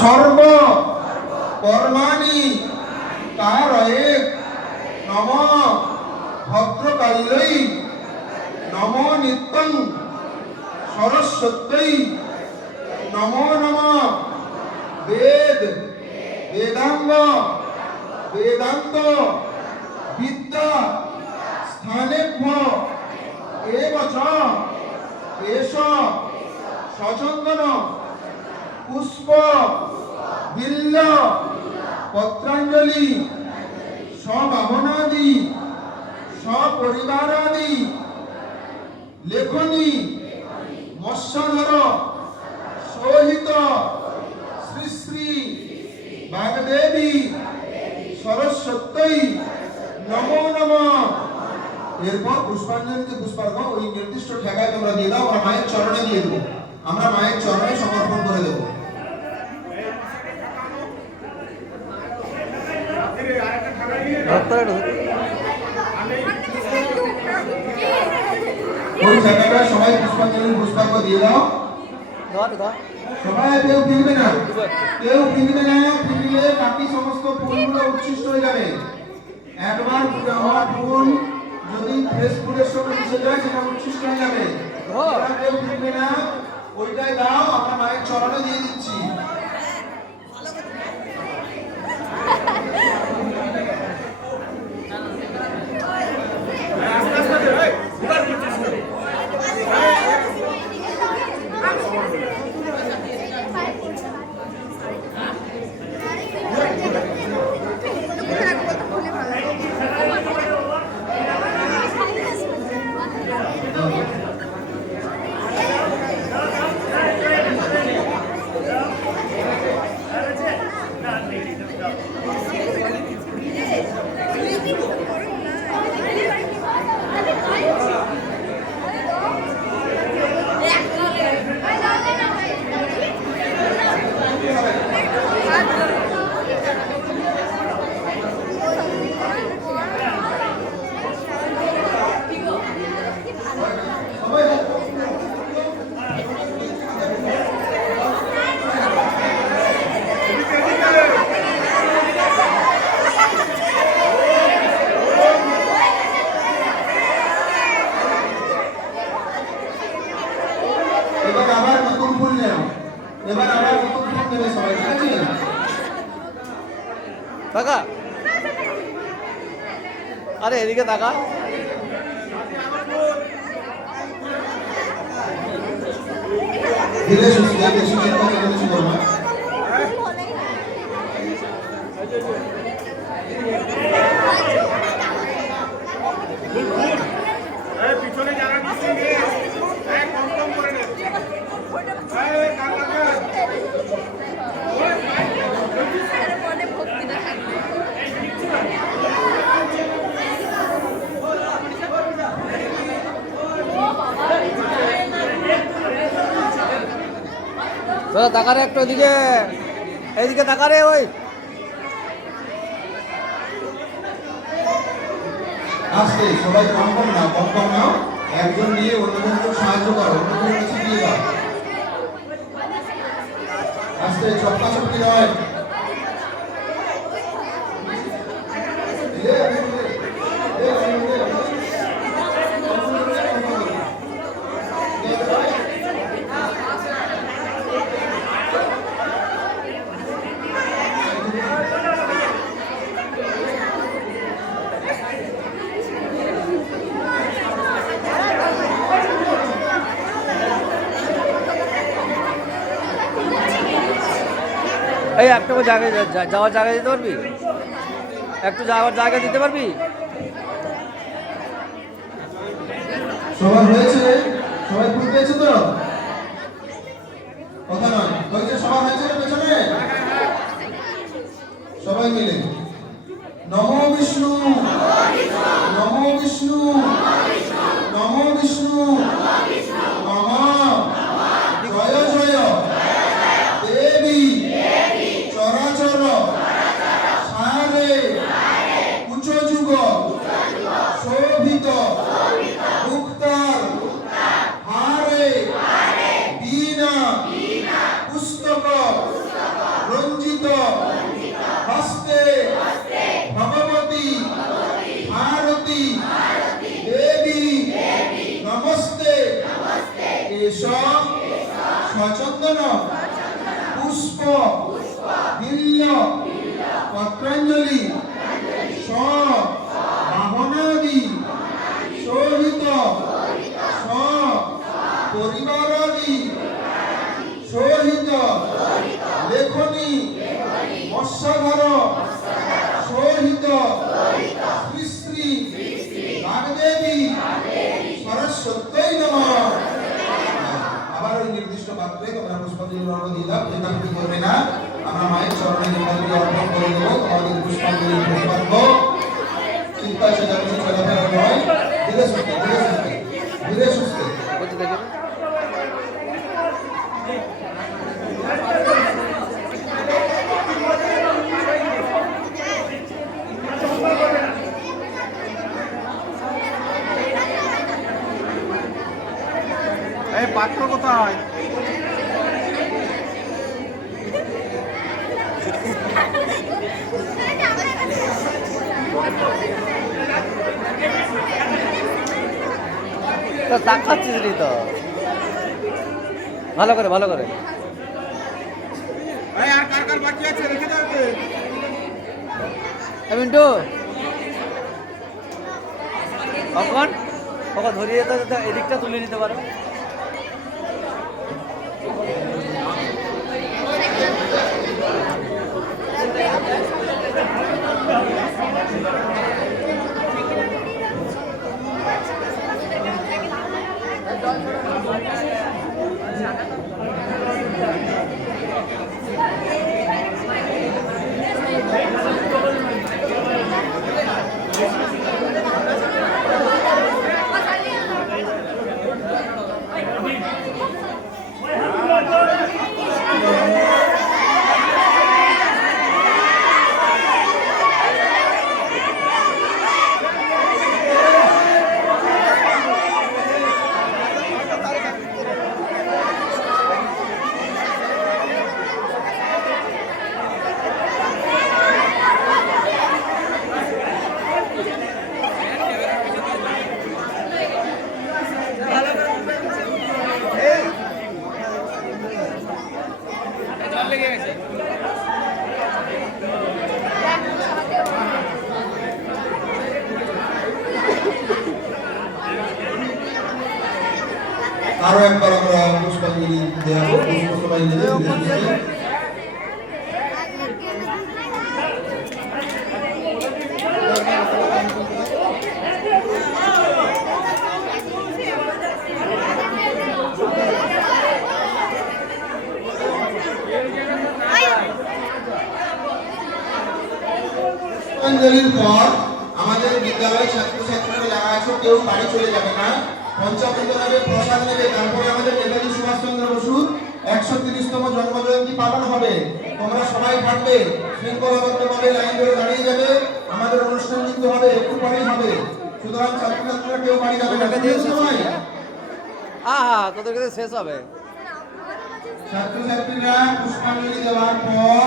সর্ব কর্মাণি কারয়েক নম ভদ্রকাল্যই নম নিত্যং সরস্বত্যই নমো নম। বেদ, বেদাঙ্গ, বেদান্ত, বিদ্যা, স্থানেভ্য, এব চ এষ সচন্দন। পুষ্প, বিল্ল, পত্রাঞ্জলি সবাহনাদি সপরিবারাদি, লেখনী, মৎস্যধর, সহিত, শ্রী শ্রী বাগদেবী, সরস্বত্যই, নমো নম। এরপর পুষ্পাঞ্জলিতে পুষ্পার্ঘ ওই নির্দিষ্ট ঠেকায় তোমরা দিয়ে দাও, আমরা মায়ের চরণে দিয়ে দেবো। আমরা মায়ের চরণে সমর্পণ করে দেবো। ওই ঠেকাটা সবাই পুষ্পাঞ্জলির পুষ্পার্ঘ দিয়ে দাও। সবাই কেউ ফিরবে না। কেউ ফিরবে না ফিরলে বাকি সমস্ত ফুলগুলো উচ্ছিষ্ট হয়ে যাবে। একবার ফুল যদি ফ্রেশ ফুলের সঙ্গে মিশে যায় সেটা উচ্ছিষ্ট হয়ে যাবে। কেউ ফিরবে না ওইটাই দাও আমরা মায়ের চরণে দিয়ে দিচ্ছি সবাই এবার আবার নতুন ফুল নেও এবার আবার নতুন ফুল নেবে সবাই ঠিক আছে তাকা। আরে এদিকে তাকা। ধীরে সুস্থ করে কিছু করো না পিছনে যারা নিচে নিয়ে এক কম কম করে নে এই, কাকা, মনে ভক্তিটা থাকবে তোরা তাকারে একটু এদিকে। এইদিকে তাকারে ওই। আসতে, সবাই কম কম নাও, কম কম নাও। একজন নিয়ে অন্যজনকে সাহায্য করো অন্যজনের কাছে দিয়ে দাও। আসতে চপ্পি নয়। এই, একটু জায়গায় যাওয়ার জায়গায় দিতে পারবি? একটু যাওয়ার জায়গা দিতে পারবি? সবার হয়েছে সবাই তো কথা নয় হয়েছে সবার হয়েছে না পেছনে সবাই মিলে নম বিষ্ণু নম বিষ্ণু নম বিষ্ণু নম জয় জয় দেবী চরাচর সারে উচ্চ যুগ শোভিত মুক্তার হারে বীণা চন্দন পুষ্প বিল্ল পত্রাঞ্জলি স বাহনাদি স পরিবারাদি সহিত লেখনী মৎস্যধর সহিত শ্রী শ্রী বাগদেবী সরস্বত্যই নম আবার ওই নির্দিষ্ট পাত্রে তোমরা পুষ্পাঞ্জলি অর্ঘ দিয়ে দাও যেটা কি করবে না আমরা মায়ের চরণে পুষ্পাঞ্জলি অর্পণ করে দেবো তোমাদের পুষ্পাঞ্জলি পুষ্পার্ঘ চিন্তা সেটা কিছু চলাফেরা নয় ধীরে সুস্থে ধীরে সুস্থে ধীরে সুস্থে পাত্র কোথায়? তো তাকাচ্ছিস নি তো। ভালো করে ভালো করে। মিন্টু। কখন? কখন ধরিয়ে তো তো এদিকটা তুলে নিতে পারো। আরও একবার আমরা পুষ্পাঞ্জলি পর আমাদের বিদ্যালয়ের ছাত্রছাত্রীরা যারা আছো, কেউ বাড়ি চলে যাবে না। পঞ্চামৃত নেবে প্রসাদ নেবে। তারপরে আমাদের নেতাজি সুভাষচন্দ্র বসুর একশো তিরিশতম জন্মজয়ন্তী পালন হবে। তোমরা সবাই থাকবে। শৃঙ্খলাবদ্ধভাবে লাইন ধরে দাঁড়িয়ে যাবে। আমাদের অনুষ্ঠান কিন্তু হবে একটু পরেই হবে। সুতরাং ছাত্রছাত্রীরা কেউ বাড়ি যাবে না। ওটাকে দিয়ে শেষ আহা তোদের কাছে শেষ হবে। ছাত্রছাত্রীরা পুষ্পাঞ্জলি দেওয়ার পর